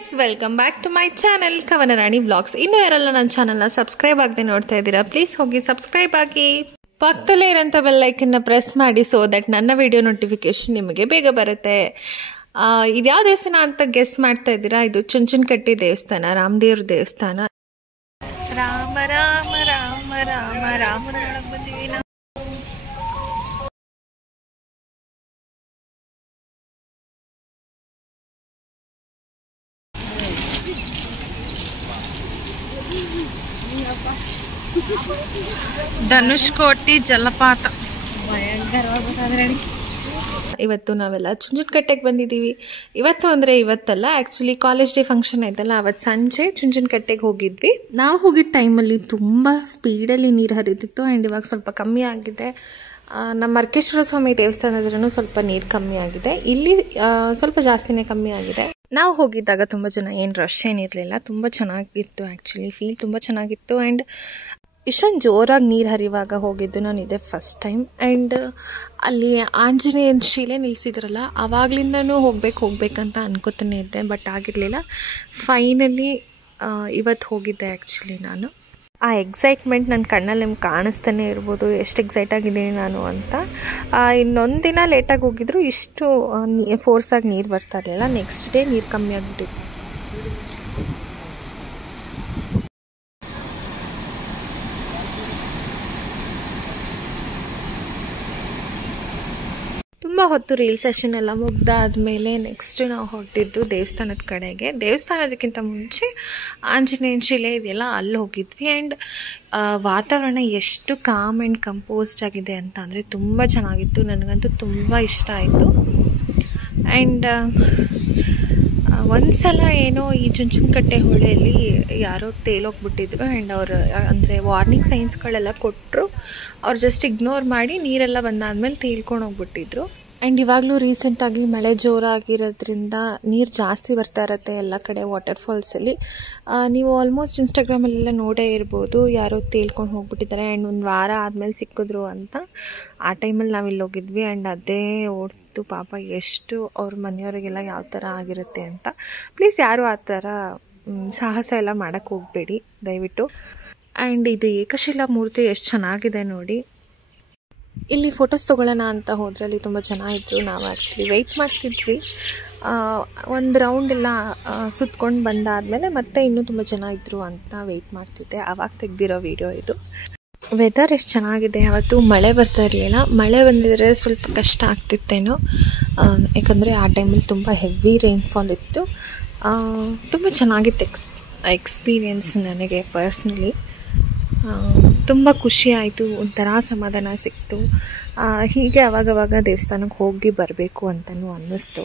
Guys, welcome back to my channel Kavanarani vlogs. ಇನ್ನೂ ಯಾರೆಲ್ಲ ನನ್ನ ಚಾನಲ್ನ ಸಬ್ಸ್ಕ್ರೈಬ್ ಆಗದೆ ನೋಡ್ತಾ ಇದ್ದೀರಾ, ಪ್ಲೀಸ್ ಹೋಗಿ ಸಬ್ಸ್ಕ್ರೈಬ್ ಆಗಿ. ಪಕ್ಕದಲ್ಲೇ ಇರೋಂಥ ಬೆಲ್ ಐಕನ್ನ ಪ್ರೆಸ್ ಮಾಡಿ, ಸೊ ದಟ್ ನನ್ನ ವಿಡಿಯೋ ನೋಟಿಫಿಕೇಶನ್ ನಿಮಗೆ ಬೇಗ ಬರುತ್ತೆ. ಇದ್ಯಾವ ದೇವಸ್ಥಾನ ಅಂತ ಗೆಸ್ ಮಾಡ್ತಾ ಇದ್ದೀರಾ? ಇದು ಚುಂಚನಕಟ್ಟೆ ದೇವಸ್ಥಾನ, ರಾಮದೇವ್ರ ದೇವಸ್ಥಾನ. ರಾಮ ರಾಮ ರಾಮ ರಾಮ ರಾಮನ ಬಂದಿವಿ ನಾವು. ಧನುಷ್ಕೋಟಿ ಜಲಪಾತ ಇವತ್ತು ನಾವೆಲ್ಲ ಚುಂಚನಕಟ್ಟೆಗೆ ಬಂದಿದ್ದೀವಿ. ಇವತ್ತು ಅಂದರೆ ಇವತ್ತಲ್ಲ, ಆ್ಯಕ್ಚುಲಿ ಕಾಲೇಜ್ ಡೇ ಫಂಕ್ಷನ್ ಆಯ್ತಲ್ಲ, ಅವತ್ತು ಸಂಜೆ ಚುಂಚನಕಟ್ಟೆಗೆ ಹೋಗಿದ್ವಿ. ನಾವು ಹೋಗಿದ್ದ ಟೈಮಲ್ಲಿ ತುಂಬ ಸ್ಪೀಡಲ್ಲಿ ನೀರು ಹರಿತಿತ್ತು ಆ್ಯಂಡ್ ಇವಾಗ ಸ್ವಲ್ಪ ಕಮ್ಮಿ ಆಗಿದೆ. ನಮ್ಮ ಅರ್ಕೇಶ್ವರ ಸ್ವಾಮಿ ದೇವಸ್ಥಾನದ್ರೂ ಸ್ವಲ್ಪ ನೀರು ಕಮ್ಮಿ ಆಗಿದೆ, ಇಲ್ಲಿ ಸ್ವಲ್ಪ ಜಾಸ್ತಿನೇ ಕಮ್ಮಿ ಆಗಿದೆ. ನಾವು ಹೋಗಿದ್ದಾಗ ತುಂಬ ಜನ, ಏನು ರಶ್ ಏನಿರಲಿಲ್ಲ, ತುಂಬ ಚೆನ್ನಾಗಿತ್ತು. ಆ್ಯಕ್ಚುಲಿ ಫೀಲ್ ತುಂಬ ಚೆನ್ನಾಗಿತ್ತು. ಆ್ಯಂಡ್ ಇಷ್ಟೊಂದು ಜೋರಾಗಿ ನೀರು ಹರಿಯುವಾಗ ಹೋಗಿದ್ದು ನಾನು ಇದೇ ಫಸ್ಟ್ ಟೈಮ್. ಆ್ಯಂಡ್ ಅಲ್ಲಿ ಆಂಜನೇಯನ ಶಿಲೆ ನಿಲ್ಲಿಸಿದ್ರಲ್ಲ, ಆವಾಗಲಿಂದನೂ ಹೋಗ್ಬೇಕಂತ ಅನ್ಕೋತಾನೆ ಇದ್ದೆ, ಬಟ್ ಆಗಿರಲಿಲ್ಲ. ಫೈನಲಿ ಇವತ್ತು ಹೋಗಿದ್ದೆ ಆ್ಯಕ್ಚುಲಿ ನಾನು. ಆ ಎಕ್ಸೈಟ್ಮೆಂಟ್ ನನ್ನ ಕಣ್ಣಲ್ಲಿ ನಿಮ್ಗೆ ಕಾಣಿಸ್ತಾನೆ ಇರ್ಬೋದು, ಎಷ್ಟು ಎಕ್ಸೈಟ್ ಆಗಿದ್ದೀನಿ ನಾನು ಅಂತ. ಇನ್ನೊಂದು ದಿನ ಲೇಟಾಗಿ ಹೋಗಿದ್ರು ಇಷ್ಟು ಫೋರ್ಸಾಗಿ ನೀರು ಬರ್ತಾ ಇರಲಿಲ್ಲ. ನೆಕ್ಸ್ಟ್ ಡೇ ನೀರು ಕಮ್ಮಿ ಆಗಿಬಿಟ್ಟಿತ್ತು. ತುಂಬ ಹೊತ್ತು ರೀಲ್ ಸೆಷನ್ ಎಲ್ಲ ಮುಗ್ದಾದ್ಮೇಲೆ ನೆಕ್ಸ್ಟ್ ನಾವು ಹೊರಟಿದ್ದು ದೇವಸ್ಥಾನದ ಕಡೆಗೆ. ದೇವಸ್ಥಾನದಕ್ಕಿಂತ ಮುಂಚೆ ಆಂಜನೇಯನ ಶಿಲೆ ಇದೆಯಲ್ಲ, ಅಲ್ಲಿ ಹೋಗಿದ್ವಿ. ಆ್ಯಂಡ್ ವಾತಾವರಣ ಎಷ್ಟು ಕಾಮ್ ಆ್ಯಂಡ್ ಕಂಪೋಸ್ಡ್ ಆಗಿದೆ ಅಂತ ಅಂದರೆ ತುಂಬ ಚೆನ್ನಾಗಿತ್ತು. ನನಗಂತೂ ತುಂಬ ಇಷ್ಟ ಆಯಿತು. ಆ್ಯಂಡ್ ಒಂದು ಸಲ ಏನೋ ಈ ಚುಂಚನಕಟ್ಟೆ ಹೊಳೆಯಲ್ಲಿ ಯಾರೋ ತೇಲೋಗ್ಬಿಟ್ಟಿದ್ರು. ಆ್ಯಂಡ್ ಅವರು ಅಂದರೆ ವಾರ್ನಿಂಗ್ ಸೈನ್ಸ್ಗಳೆಲ್ಲ ಕೊಟ್ಟರು, ಅವ್ರು ಜಸ್ಟ್ ಇಗ್ನೋರ್ ಮಾಡಿ ನೀರೆಲ್ಲ ಬಂದಾದ್ಮೇಲೆ ತೇಲ್ಕೊಂಡು ಹೋಗ್ಬಿಟ್ಟಿದ್ರು. ಆ್ಯಂಡ್ ಇವಾಗಲೂ ರೀಸೆಂಟಾಗಿ ಮಳೆ ಜೋರಾಗಿರೋದ್ರಿಂದ ನೀರು ಜಾಸ್ತಿ ಬರ್ತಾ ಇರುತ್ತೆ ಎಲ್ಲ ಕಡೆ ವಾಟರ್ಫಾಲ್ಸಲ್ಲಿ. ನೀವು ಆಲ್ಮೋಸ್ಟ್ ಇನ್ಸ್ಟಾಗ್ರಾಮಲ್ಲೆಲ್ಲ ನೋಡೇ ಇರ್ಬೋದು, ಯಾರೋ ತೇಲ್ಕೊಂಡು ಹೋಗ್ಬಿಟ್ಟಿದ್ದಾರೆ ಆ್ಯಂಡ್ ಒಂದು ವಾರ ಆದಮೇಲೆ ಸಿಕ್ಕಿದ್ರು ಅಂತ. ಆ ಟೈಮಲ್ಲಿ ನಾವು ಇಲ್ಲಿ ಹೋಗಿದ್ವಿ. ಆ್ಯಂಡ್ ಅದೇ ಓಡ್ತು ಪಾಪ, ಎಷ್ಟು ಅವ್ರ ಮನೆಯವರಿಗೆಲ್ಲ ಯಾವ ಥರ ಆಗಿರುತ್ತೆ ಅಂತ. ಪ್ಲೀಸ್ ಯಾರು ಆ ಥರ ಸಾಹಸ ಎಲ್ಲ ಮಾಡೋಕ್ಕೆ ಹೋಗಬೇಡಿ ದಯವಿಟ್ಟು. ಆ್ಯಂಡ್ ಇದು ಏಕಶಿಲಾ ಮೂರ್ತಿ ಎಷ್ಟು ಚೆನ್ನಾಗಿದೆ ನೋಡಿ. ಇಲ್ಲಿ ಫೋಟೋಸ್ ತೊಗೊಳ್ಳೋಣ ಅಂತ ಹೋದರೆ ಅಲ್ಲಿ ತುಂಬ ಜನ ಇದ್ದರು. ನಾವು ಆ್ಯಕ್ಚುಲಿ ವೆಯ್ಟ್ ಮಾಡ್ತಿದ್ವಿ. ಒಂದು ರೌಂಡ್ ಎಲ್ಲ ಸುತ್ಕೊಂಡು ಬಂದಾದಮೇಲೆ ಮತ್ತೆ ಇನ್ನೂ ತುಂಬ ಜನ ಇದ್ದರು ಅಂತ ವೆಯ್ಟ್ ಮಾಡ್ತಿದ್ದೆ. ಆವಾಗ ತೆಗೆದಿರೋ ವಿಡಿಯೋ ಇದು. ವೆದರ್ ಎಷ್ಟು ಚೆನ್ನಾಗಿದೆ. ಅವತ್ತು ಮಳೆ ಬರ್ತಾ ಇರಲಿಲ್ಲ, ಮಳೆ ಬಂದಿದ್ರೆ ಸ್ವಲ್ಪ ಕಷ್ಟ ಆಗ್ತಿತ್ತೇನೋ, ಯಾಕಂದರೆ ಆ ಟೈಮಲ್ಲಿ ತುಂಬ ಹೆವಿ ರೈನ್ಫಾಲ್ ಇತ್ತು. ತುಂಬ ಚೆನ್ನಾಗಿತ್ತು ಎಕ್ಸ್ಪೀರಿಯೆನ್ಸ್ ನನಗೆ ಪರ್ಸ್ನಲಿ. ತುಂಬ ಖುಷಿ ಆಯಿತು, ಒಂಥರ ಸಮಾಧಾನ ಸಿಕ್ತು. ಹೀಗೆ ಅವಾಗವಾಗ ದೇವಸ್ಥಾನಕ್ಕೆ ಹೋಗಿ ಬರಬೇಕು ಅಂತಲೂ ಅನ್ನಿಸ್ತು.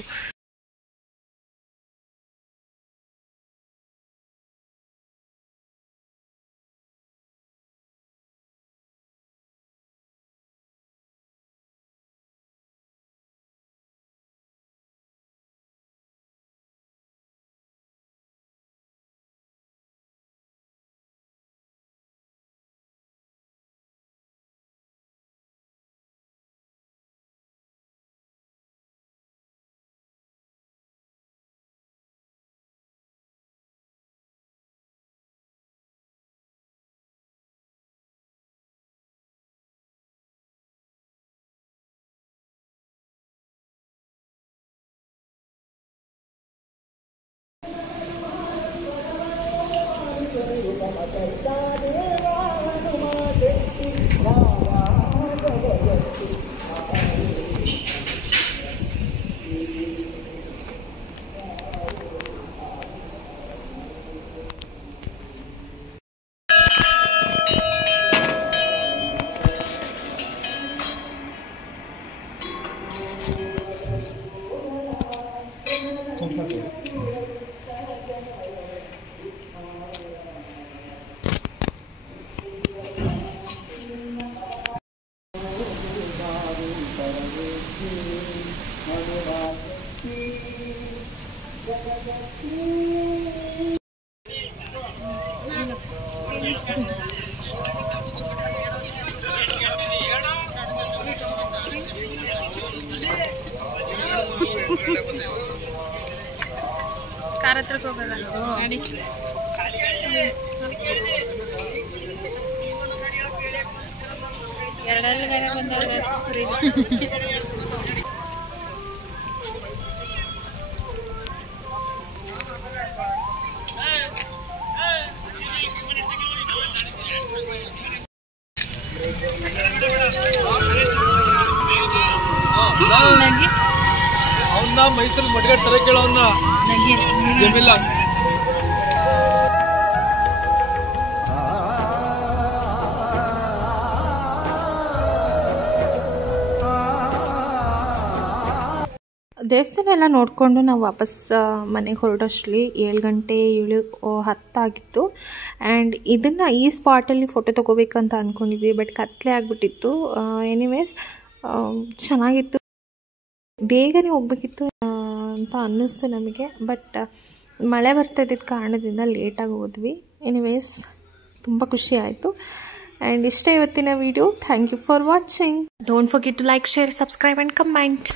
ಕಾರ್ ಹತ್ರಕ್ಕೆ ಹೋಗೋದ ಗಾಡಿ ಎರಡಲ್ಲಿ ಬೇರೆ ಬಂದವ್ರೆ ಅವನ್ನ ಮೈಸೂರು ಮಡ್ಗಡೆ ತರ ಕೇಳೋನ್ನ ಜಮಿಲ್ಲ ದೇವಸ್ಥಾನ ಎಲ್ಲ ನೋಡಿಕೊಂಡು ನಾವು ವಾಪಸ್ ಮನೆಗೆ ಹೊರಡೋಷ್ಟರಲ್ಲಿ 7 ಗಂಟೆ 7:10 ಆಗಿತ್ತು. ಆ್ಯಂಡ್ ಇದನ್ನು ಈ ಸ್ಪಾಟಲ್ಲಿ ಫೋಟೋ ತೊಗೋಬೇಕಂತ ಅಂದ್ಕೊಂಡಿದ್ವಿ, ಬಟ್ ಕತ್ಲೆ ಆಗಿಬಿಟ್ಟಿತ್ತು. ಎನಿವೇಸ್ ಚೆನ್ನಾಗಿತ್ತು, ಬೇಗನೆ ಹೋಗ್ಬೇಕಿತ್ತು ಅಂತ ಅನ್ನಿಸ್ತು ನಮಗೆ. ಬಟ್ ಮಳೆ ಬರ್ತಾ ಇದ್ದಿದ್ದ ಕಾರಣದಿಂದ ಲೇಟಾಗಿ ಹೋದ್ವಿ. ಎನಿವೇಸ್ ತುಂಬ ಖುಷಿ ಆಯಿತು. ಆ್ಯಂಡ್ ಇಷ್ಟ ಇವತ್ತಿನ video. Thank you for watching. Don't forget to like, share, subscribe and comment.